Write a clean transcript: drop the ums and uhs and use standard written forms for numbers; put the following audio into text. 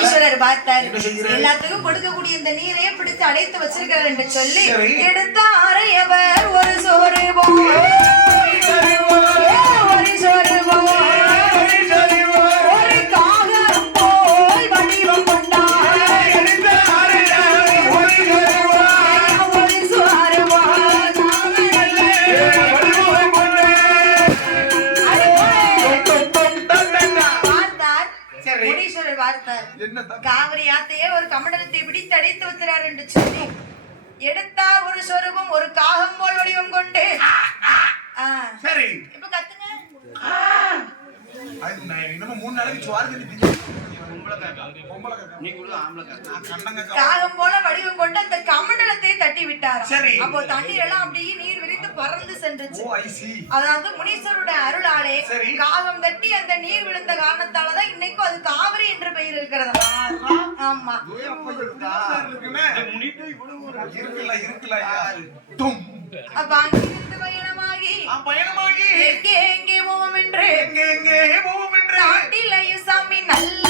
ஈஸ்வரர் பார்த்தார் எல்லாத்துக்கும் கொடுக்கக்கூடிய இந்த நீரையே பிடித்து அடைத்து வச்சிருக்கிறார் என்று சொல்லி எடுத்த அறையவர் ஒரு சோறு ஒரு சோறு ஒரு காகம் போல் வடிவம் கொண்டார் ஒரு சோறு காவிரி ஆத்தையே ஒரு கமண்டலத்தை பிடித்து அடைத்து வைக்கிறார் என்று சொல்லி எடுத்தார் ஒரு சொரூபம் ஒரு காகம் போல் வடிவம் கொண்டு சரி இப்ப கத்துங்க இன்னும் 3 நாளைக்கு காகம் போல வடிவம் கொண்டு அந்த கமண்டலத்தை தட்டி விட்டார். அப்போ தண்ணீர் எல்லாம் அப்படியே நீர் விரித்து பறந்து சென்றுச்சு. அதாவது முனீஸ்வருடைய அருளாலே காகம் தட்டி அந்த நீர் விழுந்த காரணத்தாலதான் இன்னைக்கும் அது காவிரி என்று பெயர் இருக்கிறது. ஆமா அப்ப அங்கிருந்து பயணமாகி எங்கே போவோம் என்று நாட்டிலையும் சாமி நல்ல